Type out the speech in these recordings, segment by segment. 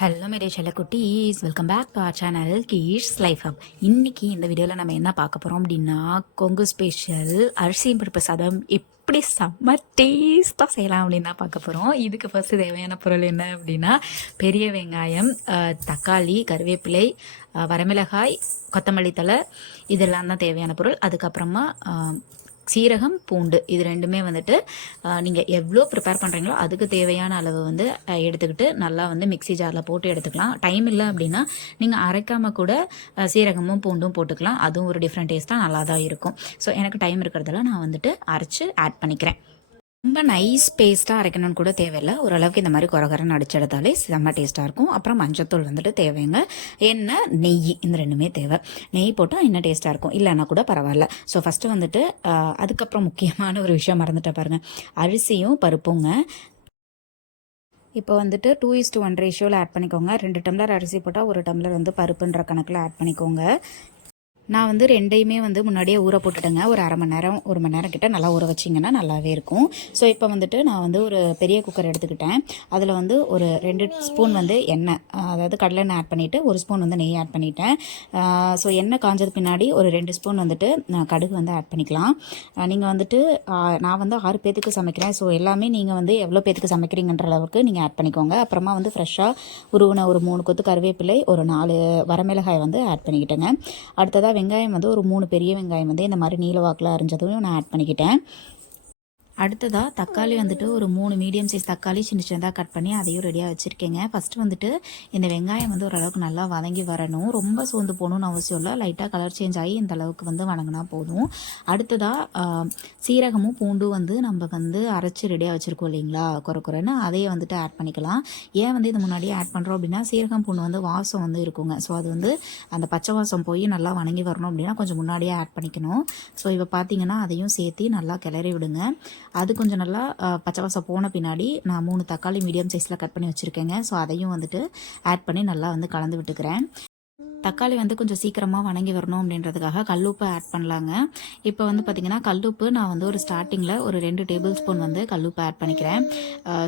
Hello மேரே செல்லக்குட்டீஸ், welcome back to our channel கீஷ் லைஃப் ஹப். இன்றைக்கி இந்த வீடியோவில் நம்ம என்ன பார்க்க போகிறோம் அப்படின்னா, கொங்கு ஸ்பெஷல் அரிசி பருப்பு சாதம் எப்படி செம்ம டேஸ்ட்டாக செய்யலாம் அப்படின்னு தான் பார்க்க போகிறோம். இதுக்கு ஃபஸ்ட்டு தேவையான பொருள் என்ன அப்படின்னா, பெரிய வெங்காயம், தக்காளி, கருவேப்பிலை, வரமிளகாய், கொத்தமல்லி தழை, இதெல்லாம் தான் தேவையான பொருள். அதுக்கப்புறமா சீரகம், பூண்டு, இது ரெண்டுமே வந்துட்டு நீங்கள் எவ்வளோ ப்ரிப்பேர் பண்ணுறீங்களோ அதுக்கு தேவையான அளவு வந்து எடுத்துக்கிட்டு நல்லா வந்து மிக்ஸி ஜாரில் போட்டு எடுத்துக்கலாம். டைம் இல்லை அப்படின்னா நீங்கள் அரைக்காமல் கூட சீரகமும் பூண்டும் போட்டுக்கலாம். அதுவும் ஒரு டிஃப்ரெண்ட் டேஸ்ட்டாக நல்லா தான் இருக்கும். ஸோ எனக்கு டைம் இருக்கிறதால நான் வந்துட்டு அரைச்சி ஆட் பண்ணிக்கிறேன். ரொம்ப நைஸ் பேஸ்ட்டாக அரைக்கணும்னு கூட தேவையில்லை. ஓரளவுக்கு இந்த மாதிரி குறகுறன்னு அடிச்செடுத்தாலே செம்ம டேஸ்ட்டாக இருக்கும். அப்புறம் மஞ்சத்தூள் வந்துட்டு தேவைங்க. எண்ணெய், நெய், இந்த ரெண்டுமே தேவை. நெய் போட்டால் இன்னும் டேஸ்ட்டாக இருக்கும், இல்லைன்னா கூட பரவாயில்ல. ஸோ ஃபஸ்ட்டு வந்துட்டு அதுக்கப்புறம் முக்கியமான ஒரு விஷயம் மறந்துட்டேன் பாருங்கள், அரிசியும் பருப்புங்க. இப்போ வந்துட்டு 2:1 ரேஷியோவில் ஆட் பண்ணிக்கோங்க. 2 டம்ளர் அரிசி போட்டால் 1 டம்ளர் வந்து பருப்புன்ற கணக்கில் ஆட் பண்ணிக்கோங்க. நான் வந்து ரெண்டையுமே வந்து முன்னாடியே ஊற போட்டுட்டேங்க. ஒரு அரை மணி நேரம் 1 மணி நேரம் கிட்ட நல்லா ஊற வச்சிங்கன்னா நல்லாவே இருக்கும். ஸோ இப்போ வந்துட்டு நான் வந்து ஒரு பெரிய குக்கர் எடுத்துக்கிட்டேன். அதில் வந்து ஒரு 2 ஸ்பூன் வந்து எண்ணெய், அதாவது கடலெண்ணெய் ஆட் பண்ணிவிட்டு 1 ஸ்பூன் வந்து நெய் ஆட் பண்ணிட்டேன். ஸோ எண்ணெய் காஞ்சது பின்னாடி ஒரு 2 ஸ்பூன் வந்துட்டு கடுகு வந்து ஆட் பண்ணிக்கலாம். நீங்கள் வந்துட்டு நான் வந்து 6 பேத்துக்கு சமைக்கிறேன். ஸோ எல்லாமே நீங்கள் வந்து எவ்வளோ பேத்துக்கு சமைக்கிறீங்கன்ற அளவுக்கு நீங்கள் ஆட் பண்ணிக்கோங்க. அப்புறமா வந்து ஃப்ரெஷ்ஷாக உருவின ஒரு 3 கொத்து கருவேப்பிலை, ஒரு 4 வரமிளகாய் வந்து ஆட் பண்ணிக்கிட்டேங்க. அடுத்ததாக வெங்காயம் வந்து ஒரு 3 பெரிய வெங்காயம் வந்து இந்த மாதிரி நீல வாக்கில் அரிஞ்சதையும் நான் ஆட் பண்ணிக்கிட்டேன். அடுத்ததாக தக்காளி வந்துட்டு ஒரு 3 மீடியம் சைஸ் தக்காளி சின்ன சின்னதாக கட் பண்ணி அதையும் ரெடியாக வச்சுருக்கேங்க. ஃபஸ்ட்டு வந்துட்டு இந்த வெங்காயம் வந்து ஓரளவுக்கு நல்லா வதங்கி வரணும். ரொம்ப சோர்ந்து போகணும்னு அவசியம் இல்லை. லைட்டாக கலர் சேஞ்ச் ஆகி இந்த அளவுக்கு வந்து வதங்கினா போதும். அடுத்ததாக சீரகமும் பூண்டும் வந்து நம்ம வந்து அரைச்சி ரெடியாக வச்சுருக்கோம் இல்லைங்களா, குறைன்னு அதையே வந்துட்டு ஆட் பண்ணிக்கலாம். ஏன் வந்து இது முன்னாடியே ஆட் பண்ணுறோம் அப்படின்னா, சீரகம் பூண்டு வந்து வாசம் வந்து இருக்குங்க. ஸோ அது வந்து அந்த பச்சை வாசம் போய் நல்லா வணங்கி வரணும் அப்படின்னா கொஞ்சம் முன்னாடியே ஆட் பண்ணிக்கணும். ஸோ இப்போ பார்த்தீங்கன்னா அதையும் சேர்த்து நல்லா கிளறி விடுங்க. அது கொஞ்சம் நல்லா பச்சை வாசம் போன பின்னாடி நான் 3 தக்காளி மீடியம் சைஸில் கட் பண்ணி வச்சுருக்கேங்க. ஸோ அதையும் வந்துட்டு ஆட் பண்ணி நல்லா வந்து கலந்து விட்டுக்கிறேன். தக்காளி வந்து கொஞ்சம் சீக்கிரமாக வணங்கி வரணும் அப்படின்றதுக்காக கல்லுப்பு ஆட் பண்ணலாங்க. இப்போ வந்து பார்த்திங்கன்னா கல்லுப்பு நான் வந்து ஒரு ஸ்டார்டிங்கில் ஒரு 2 டேபிள் ஸ்பூன் வந்து கல்லுப்பு ஆட் பண்ணிக்கிறேன்.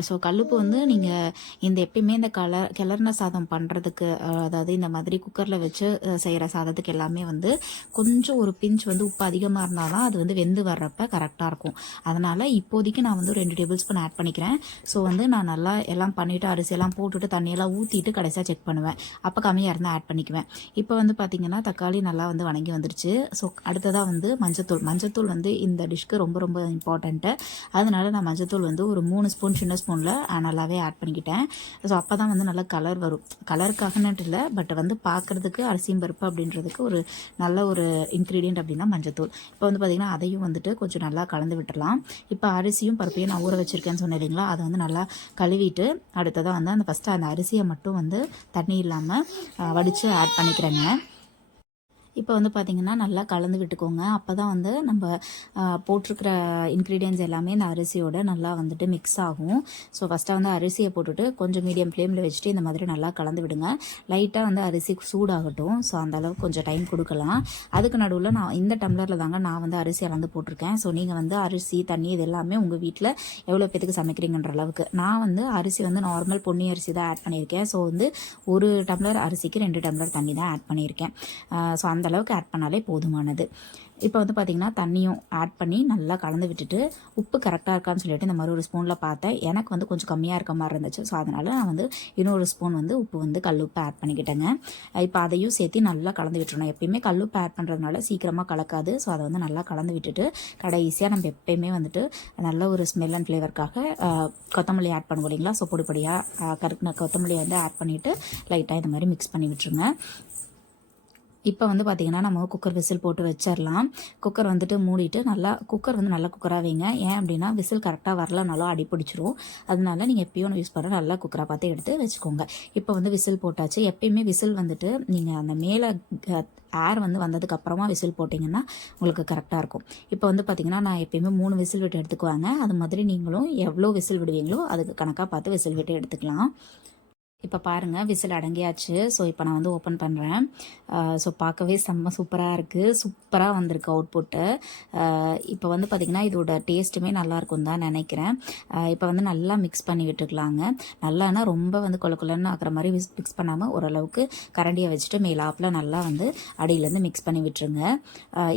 ஸோ கல்லுப்பு வந்து நீங்கள் எப்பயுமே இந்த கிளறின சாதம் பண்ணுறதுக்கு, அதாவது இந்த மாதிரி குக்கரில் வச்சு செய்கிற சாதத்துக்கு எல்லாமே வந்து கொஞ்சம் ஒரு பிஞ்ச் வந்து உப்பு அதிகமாக இருந்தால் தான் அது வந்து வெந்து வர்றப்ப கரெக்டாக இருக்கும். அதனால் இப்போதைக்கு நான் வந்து 2 டேபிள் ஸ்பூன் ஆட் பண்ணிக்கிறேன். ஸோ வந்து நான் நல்லா எல்லாம் பண்ணிவிட்டு அரிசியெல்லாம் போட்டுட்டு தண்ணியெல்லாம் ஊற்றிட்டு கடைசியாக செக் பண்ணுவேன். அப்போ கம்மியாக இருந்தால் ஆட் பண்ணிக்குவேன். இப்போ வந்து பார்த்திங்கன்னா தக்காளி நல்லா வந்து வணங்கி வந்துருச்சு. ஸோ அடுத்ததாக வந்து மஞ்சத்தூள் வந்து இந்த டிஷ்க்கு ரொம்ப ரொம்ப இம்பார்ட்டண்ட்டு. அதனால நான் மஞ்சத்தூள் வந்து ஒரு 3 ஸ்பூன் சின்ன ஸ்பூனில் நல்லாவே ஆட் பண்ணிக்கிட்டேன். ஸோ அப்போ தான் வந்து நல்லா கலர் வரும். கலருக்காகன்ட்டு இல்லை, பட் வந்து பார்க்குறதுக்கு அரிசியும் பருப்பு அப்படின்றதுக்கு ஒரு நல்ல ஒரு இன்க்ரீடியன்ட் அப்படின்னா மஞ்சத்தூள். இப்போ வந்து பார்த்திங்கன்னா அதையும் வந்துட்டு கொஞ்சம் நல்லா கலந்து விட்டுடலாம். இப்போ அரிசியும் பருப்பையும் நான் ஊற வச்சுருக்கேன்னு சொன்னேன் இல்லைங்களா, அதை வந்து நல்லா கழுவிட்டு அடுத்ததாக வந்து ஃபஸ்ட்டு அந்த அரிசியை மட்டும் வந்து தண்ணி இல்லாமல் வடித்து ஆட் பண்ணிக்கிறேங்க. இப்போ வந்து பார்த்திங்கன்னா நல்லா கலந்து விட்டுக்கோங்க. அப்போ தான் வந்து நம்ம போட்டிருக்கிற இன்க்ரீடியன்ஸ் எல்லாமே இந்த அரிசியோட நல்லா வந்துட்டு மிக்ஸ் ஆகும். ஸோ ஃபஸ்ட்டாக வந்து அரிசியை போட்டுட்டு கொஞ்சம் மீடியம் ஃப்ளேமில் வச்சுட்டு இந்த மாதிரி நல்லா கலந்து விடுங்க. லைட்டாக வந்து அரிசி சூடாகட்டும். ஸோ அந்தளவுக்கு கொஞ்சம் டைம் கொடுக்கலாம். அதுக்கு நடுவில் நான் இந்த டம்ளரில் தாங்க நான் வந்து அரிசி அளந்து போட்டிருக்கேன். ஸோ நீங்கள் வந்து அரிசி, தண்ணி இது எல்லாமே உங்கள் வீட்டில் எவ்வளோ பேத்துக்கு சமைக்கிறீங்கன்ற அளவுக்கு. நான் வந்து அரிசி வந்து நார்மல் பொன்னி அரிசி தான் ஆட் பண்ணியிருக்கேன். ஸோ வந்து 1 டம்ளர் அரிசிக்கு 2 டம்ளர் தண்ணி தான் ஆட் பண்ணியிருக்கேன். ஸோ அந்த அளவுக்கு ஆட் பண்ணாலே போதுமானது. இப்போ வந்து பார்த்திங்கன்னா தண்ணியும் ஆட் பண்ணி நல்லா கலந்து விட்டுட்டு உப்பு கரெக்டாக இருக்கான்னு சொல்லிட்டு இந்த மாதிரி ஒரு ஸ்பூனில் பார்த்தேன். எனக்கு வந்து கொஞ்சம் கம்மியாக இருக்க மாதிரி இருந்துச்சு. ஸோ அதனால் நான் வந்து இன்னொரு ஸ்பூன் வந்து உப்பு வந்து கல்லுப்பு ஆட் பண்ணிக்கிட்டேங்க. இப்போ அதையும் சேர்த்து நல்லா கலந்து விட்டுறணும். எப்பயுமே கல்லுப்பு ஆட் பண்ணுறதுனால சீக்கிரமாக கலக்காது. ஸோ அதை வந்து நல்லா கலந்து விட்டுட்டு கடைசியாக நம்ம எப்பயுமே வந்துட்டு நல்ல ஒரு ஸ்மெல் அண்ட் ஃப்ளேவருக்காக கொத்தமல்லி ஆட் பண்ணுவோம் இல்லைங்களா. ஸோ பொடியாக கருக்கின கொத்தமல்லியை வந்து ஆட் பண்ணிவிட்டு லைட்டாக இந்த மாதிரி மிக்ஸ் பண்ணி விட்டுருங்க. இப்போ வந்து பார்த்திங்கன்னா நம்ம குக்கர் விசில் போட்டு வச்சிடலாம். குக்கர் வந்துட்டு மூடிட்டு குக்கர் வந்து நல்ல குக்கராக வைங்க. ஏன் அப்படின்னா விசில் கரெக்டாக வரலனாலும் அடி பிடிச்சிரும். அதனால நீங்கள் எப்பயும் யூஸ் பண்ணுற நல்ல குக்கராக பார்த்து எடுத்து வச்சுக்கோங்க. இப்போ வந்து விசில் போட்டாச்சு. எப்பயுமே விசில் வந்துட்டு நீங்கள் அந்த மேலே ஏர் வந்து வந்ததுக்கு அப்புறமா விசில் போட்டிங்கன்னா உங்களுக்கு கரெக்டாக இருக்கும். இப்போ வந்து பார்த்திங்கன்னா நான் எப்பயுமே 3 விசில் விட்டு எடுத்துக்குவாங்க. அது மாதிரி நீங்களும் எவ்வளோ விசில் விடுவீங்களோ அதுக்கு கணக்காக பார்த்து விசில் விட்டு எடுத்துக்கலாம். இப்போ பாருங்கள் விசில் அடங்கியாச்சு. ஸோ இப்போ நான் வந்து ஓப்பன் பண்ணுறேன். ஸோ பார்க்கவே செம்ம சூப்பராக இருக்குது. சூப்பராக வந்திருக்கு அவுட்புட்டு. இப்போ வந்து பார்த்திங்கன்னா இதோட டேஸ்ட்டுமே நல்லாயிருக்கும் தான் நினைக்கிறேன். இப்போ வந்து நல்லா மிக்ஸ் பண்ணி விட்டுக்கலாங்க. நல்லானா ரொம்ப வந்து கொலன்னு ஆகிற மாதிரி மிக்ஸ் பண்ணாமல் ஓரளவுக்கு கரண்டியை வச்சுட்டு மேலாப்பில் நல்லா வந்து அடியிலேருந்து மிக்ஸ் பண்ணி விட்டுருங்க.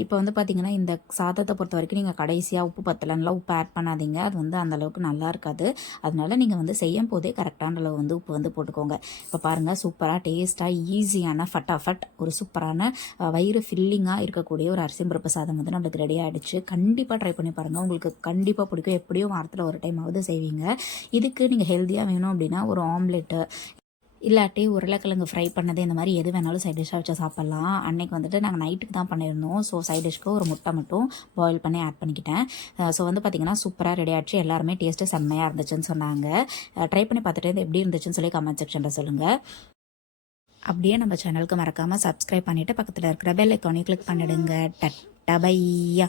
இப்போ வந்து பார்த்திங்கன்னா இந்த சாதத்தை பொறுத்த வரைக்கும் நீங்கள் கடைசியாக உப்பு பத்தலைன்னா உப்பு ஆட் பண்ணாதீங்க. அது வந்து அந்தளவுக்கு நல்லா இருக்காது. அதனால நீங்கள் வந்து செய்யும் போதே கரெக்டான அளவு வந்து உப்பு வந்து போட்டுக்கோங்க. இப்போ பாருங்கள் சூப்பராக டேஸ்ட்டாக ஈஸியான ஃபட்டாஃபட் ஒரு சூப்பரான வயிறு ஃபில்லிங்காக இருக்கக்கூடிய ஒரு அரிசி பருப்பு சாதம் வந்து நம்மளுக்கு ரெடி ஆகிடுச்சு. கண்டிப்பாக ட்ரை பண்ணி பாருங்கள், உங்களுக்கு கண்டிப்பாக பிடிக்கும். எப்படியும் வாரத்தில் ஒரு டைமாவது செய்வீங்க. இதுக்கு நீங்கள் ஹெல்த்தியாக வேணும் அப்படின்னா ஒரு ஆம்லெட்டு இல்லாட்டி உருளைக்கிழங்கு ஃப்ரை பண்ணது இந்த மாதிரி எது வேணாலும் சைட் டிஷ்ஷாக வச்சு சாப்பிட்லாம். அன்றைக்கி வந்துட்டு நாங்கள் நைட்டுக்கு தான் பண்ணியிருந்தோம். ஸோ சைட் டிஷ்க்கு ஒரு முட்டை மட்டும் பாயில் பண்ணி ஆட் பண்ணிக்கிட்டேன். ஸோ வந்து பார்த்திங்கன்னா சூப்பராக ரெடி ஆகிடுச்சு. எல்லாருமே டேஸ்ட்டு செம்மையாக இருந்துச்சுன்னு சொன்னாங்க. ட்ரை பண்ணி பார்த்துட்டு இது எப்படி இருந்துச்சுன்னு சொல்லி கமெண்ட் செக்ஷனில் சொல்லுங்கள். அப்படியே நம்ம சேனலுக்கு மறக்காமல் சப்ஸ்கிரைப் பண்ணிவிட்டு பக்கத்தில் இருக்கிற பெல் ஐக்கானை கிளிக் பண்ணிடுங்க. டட்டா பையா.